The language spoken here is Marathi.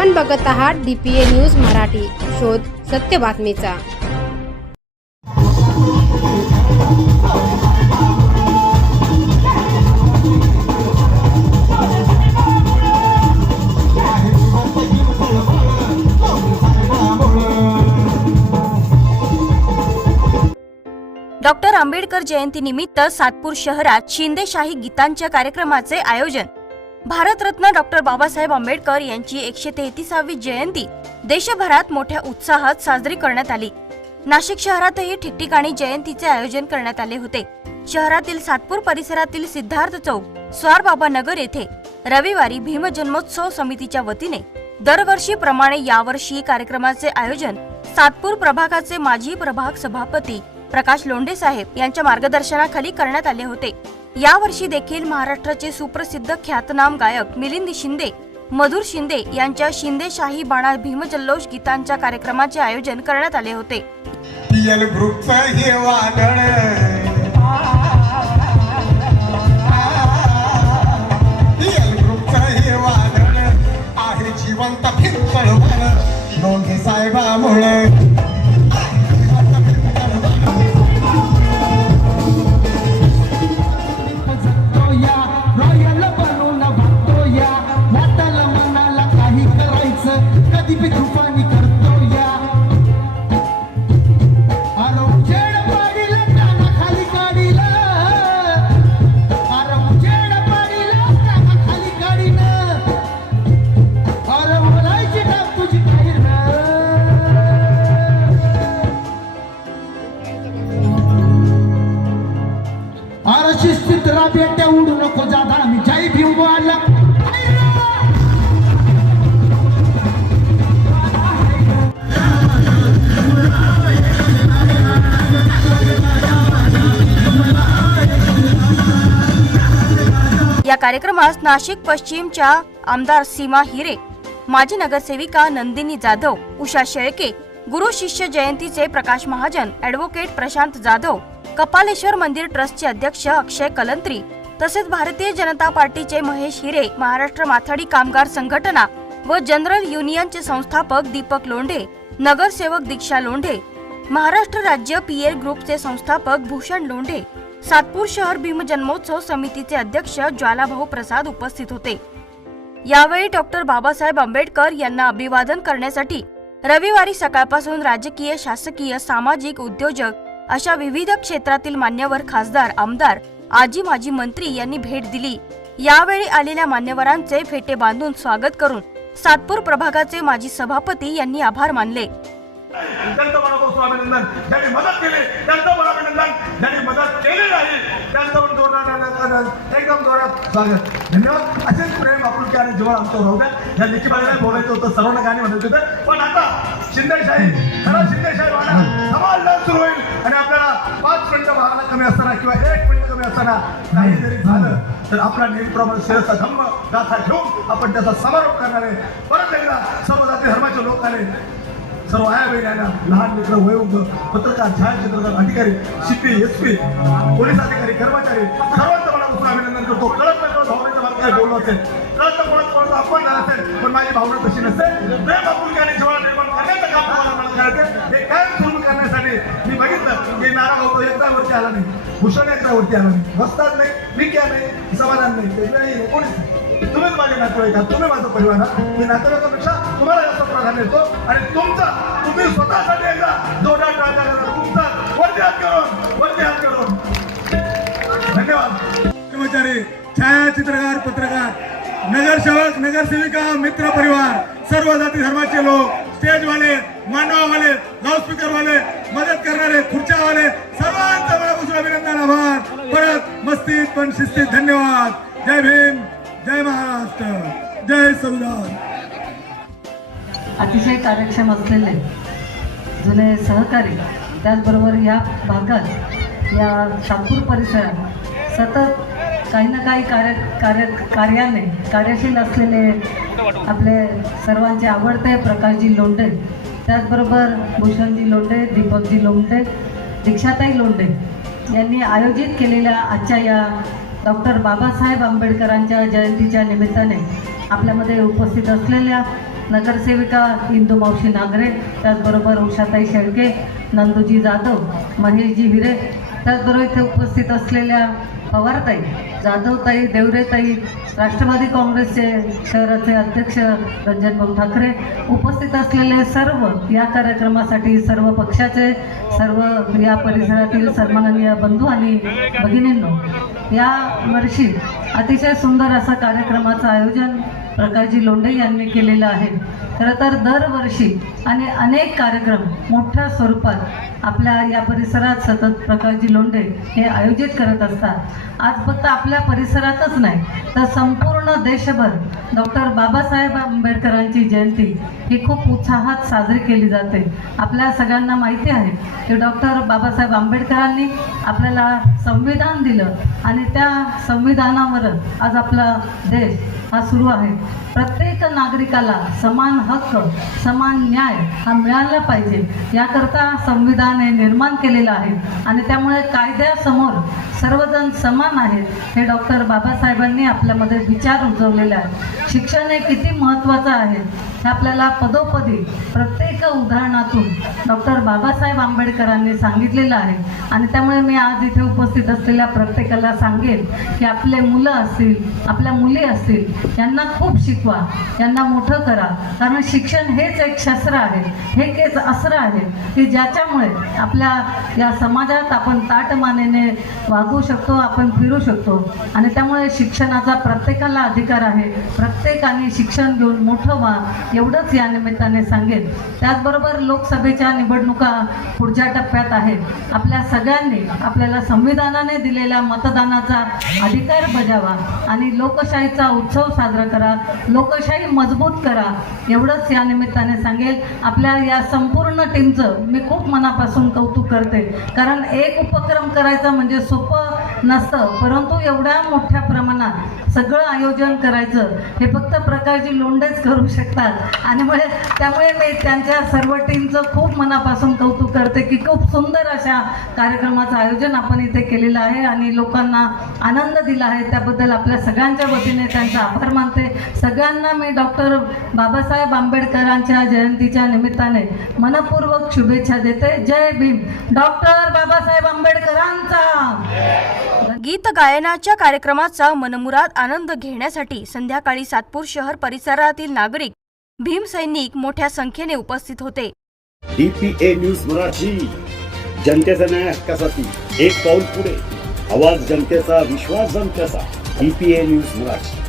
आपण बघत आहात D P A news Marathi. शोध सत्य बातमीचा. डॉक्टर आंबेडकर जयंतीनिमित्त सातपूर शहरात शिंदेशाही गीतांच्या कार्यक्रमाचे आयोजन. भारतरत्न डॉक्टर बाबासाहेब आंबेडकर यांची एकशे तेहतीसावी जयंती देशभरात मोठ्या उत्साहात साजरी करण्यात आली. नाशिक शहरातही ठिकठिकाणी जयंतीचे आयोजन करण्यात आले होते. शहरातील सातपूर परिसरातील सिद्धार्थ चौक स्वारबाबा नगर येथे रविवारी भीमजन्मोत्सव समितीच्या वतीने दरवर्षीप्रमाणे यावर्षी कार्यक्रमाचे आयोजन सातपूर प्रभागाचे माजी प्रभाग सभापती प्रकाश लोंढे साहेब यांच्या मार्गदर्शनाखाली करण्यात आले होते. यावर्षी देखील महाराष्ट्राचे सुप्रसिद्ध ख्यातनाम गायक मिलिंद शिंदे मधुर शिंदे यांच्या शिंदेशाही बाणा भीमजल्लोष गीतांच्या कार्यक्रमाचे आयोजन करण्यात आले होते. अरे बेट्या उडू नको जादा आम्ही जय भीम आला या कार्यक्रमास नाशिक पश्चिमच्या आमदार सीमा हिरे माजी नगरसेविका नंदिनी जाधव उषा शेळके गुरु शिष्य जयंतीचे प्रकाश महाजन ऍडव्होकेट प्रशांत जाधव कपालेश्वर मंदिर ट्रस्टचे अध्यक्ष अक्षय कलंत्री तसेच भारतीय जनता पार्टीचे महेश हिरे महाराष्ट्र माथाडी कामगार संघटना व जनरल युनियनचे संस्थापक दीपक लोंढे नगरसेवक दीक्षा लोंढे महाराष्ट्र राज्य पीएल ग्रुपचे संस्थापक भूषण लोंढे सातपूर शहर भीमजन्मोत्सव समितीचे अध्यक्ष ज्वालाभाऊ प्रसाद उपस्थित होते. यावेळी डॉक्टर बाबासाहेब आंबेडकर यांना अभिवादन करण्यासाठी रविवारी सकाळपासून राजकीय शासकीय सामाजिक उद्योजक अशा विविध क्षेत्रातील मान्यवर खासदार आमदार आजी माजी मंत्री यांनी भेट दिली. यावेळी आलेल्या मान्यवरांचे फेटे बांधून स्वागत करून सातपूर प्रभागाचे माजी सभापती यांनी आभार मानले. अभिनंदन. ज्यांनी मदत केली त्यांचं पण अभिनंदन. ज्यांनी मदत केली नाही त्यांचं पण जोरदार एकदम जोरात स्वागत. धन्यवाद. असेच प्रेम आपुलकी आणि द्या. या बोलायचं होतं सर्वांना गाणी म्हणायचं होतं. पण आता शिंदेशाही शिंदेशाही वाडा समाज सुरू होईल. आणि आपल्याला पाच मिनिटं भागाला कमी असताना किंवा एक मिनिट कमी असताना काही जरी झालं तर आपला नेहमीप्रमाणे शिरसा धम्म गाथा घेऊन आपण त्याचा समारोप करणार आहे. परत एकदा सर्व जाती धर्माचे लोक आले सर्व आया बहिण्यांना लहान मित्र वयोवृद्ध पत्रकार छायाचित्रकार अधिकारी शिपी एस पी पोलीस अधिकारी कर्मचारी सर्वांचं मनापासून अभिनंदन करतो. कळत नाही कळत भावनेच्या बाबतीत काही बोललो असेल. कळत नाही कोणाचं कोणाचं अपमान झाला असेल पण माझी भावना तशी नसते प्रेम आपुलकी आणि जिव्हाळा निर्माण करण्याचं काम तुम्हाला मला करायचं हे कायम सुरू करण्यासाठी मी बघितलं की नारा भाऊ एकदा वरती आला नाही. भूषण एकदा आला नाही. वस्ताद नाही. मी क्या नाही. समाधान नाही. ते नाही. कोणीच नाही. तुम्हीच माझे नातेवाईक आहात. तुम्ही माझा परिवार आहात. मी नातेवाईकापेक्षा तुम्हाला जास्त प्राधान्य देतो. आणि तुमचा तुम्ही स्वतःसाठी एकदा जोडा टाळा करा. तुमचा वरती हात करून वरती हात करून. धन्यवाद. कर्मचारी छायाचित्रकार पत्रकार नगरसेवक नगरसेविका मित्र परिवार सर्व जाती धर्माचे लोक स्टेजवाले मांडवावाले लाऊडस्पीकरवाले मदत करणारे खुर्च्यावाले सर्वांचं मनापासून अभिनंदन आभार. परत मस्तीत पण शिस्तीत धन्यवाद. जय भीम जय महाराष्ट्र जय संविधान अतिशय कार्यक्षम असलेले जुने सहकारी त्याचबरोबर या भागात या शापूर परिसरात सतत काही ना काही कार्य कार्य कार्याने कार्यशील असलेले आपले सर्वांचे आवडते प्रकाशजी लोंढे. त्याचबरोबर भूषणजी लोंढे दीपकजी लोंढे दीक्षाताई लोंढे यांनी आयोजित केलेल्या आजच्या या डॉक्टर बाबासाहेब आंबेडकरांच्या जयंतीच्या निमित्ताने आपल्यामध्ये उपस्थित असलेल्या नगरसेविका इंदू मावशी नागरे त्याचबरोबर उषाताई शेळके नंदूजी जाधव महेशजी हिरे त्याचबरोबर इथे उपस्थित असलेल्या पवारताई जाधवताई देवरेताई राष्ट्रवादी काँग्रेसचे शहराचे अध्यक्ष रंजनभाऊ ठाकरे उपस्थित असलेले सर्व या कार्यक्रमासाठी सर्व पक्षाचे सर्व या परिसरातील सन्माननीय बंधू आणि भगिनींनो या वर्षी अतिशय सुंदर असा कार्यक्रमाचं आयोजन प्रकाशजी लोंढे यांनी केलेलं आहे. खरं तर दरवर्षी आणि अनेक कार्यक्रम मोठ्या स्वरूपात आपल्या या परिसरात सतत प्रकाशजी लोंढे हे आयोजित करत असतात. आज फक्त आपल्या परिसरातच नाही तर संपूर्ण देशभर डॉक्टर बाबासाहेब आंबेडकरांची जयंती ही खूप उत्साहात साजरी केली जाते. आपल्या सगळ्यांना माहिती आहे की डॉक्टर बाबासाहेब आंबेडकरांनी आपल्याला संविधान दिलं आणि त्या संविधानावर आज आपला देश हा सुरू आहे. प्रत्येक नागरिकाला समान हक्क समान न्याय हा मिळाला पाहिजे. याकरता संविधान हे निर्माण केलेलं आहे आणि त्यामुळे कायद्यासमोर सर्वजण समान आहेत हे डॉक्टर बाबासाहेबांनी आपल्यामध्ये विचार रुजवलेले आहेत. शिक्षण हे किती महत्त्वाचं आहे हे आपल्याला पदोपदी प्रत्येक उदाहरणातून डॉक्टर बाबासाहेब आंबेडकरांनी सांगितलेलं आहे. आणि त्यामुळे मी आज इथे उपस्थित असलेल्या प्रत्येकाला सांगेन की आपले मुलं असतील आपल्या मुली असतील यांना खूप शिकवा यांना मोठं करा. कारण शिक्षण हेच एक शस्त्र आहे हे केच अस्त्र आहे की ज्याच्यामुळे आपल्या या समाजात आपण ताटमानेने वागू शकतो आपण फिरू शकतो. आणि त्यामुळे शिक्षणाचा प्रत्येकाला अधिकार आहे प्रत्येकाने शिक्षण घेऊन मोठं व्हा एवढंच या निमित्ताने सांगेन. त्याचबरोबर लोकसभेच्या निवडणुका पुढच्या टप्प्यात आहेत. आपल्या सगळ्यांनी आपल्याला संविधानाने दिलेल्या मतदानाचा अधिकार बजावा आणि लोकशाहीचा उत्सव साजरा करा लोकशाही मजबूत करा. एवढंच या निमित्ताने सांगेल. आपल्या या संपूर्ण टीमचं मी खूप मनापासून कौतुक करते. कारण एक उपक्रम करायचा म्हणजे सोपं नसतं परंतु एवढ्या मोठ्या प्रमाणात सगळं आयोजन करायचं हे फक्त प्रकाशजी लोंडेच करू शकतात. आणि मग त्यामुळे मी त्यांच्या सर्व टीमचं खूप मनापासून कौतुक करते की खूप सुंदर अशा कार्यक्रमाचं आयोजन आपण इथे केलेलं आहे आणि लोकांना आनंद दिला आहे. त्याबद्दल आपल्या सगळ्यांच्या वतीने त्यांचा आभार मानते. सगळ्यांना मी डॉक्टर बाबासाहेब आंबेडकरांच्या जयंतीच्या निमित्ताने मनपूर्वक शुभेच्छा देते. जय भीम. डॉक्टर बाबासाहेब आंबेडकरांचा! गीत गायनाच्या कार्यक्रमाचा मनमुराद आनंद घेण्यासाठी संध्याकाळी सात सातपूर शहर परिसरातील नागरिक भीम सैनिक मोठ्या संख्येने उपस्थित होते. DPA news Marathi. जनतेचा न्याय हक्कासाठी एक पाऊल पुढे. आवाज जनतेचा विश्वास जनतेचा. DPA news Marathi.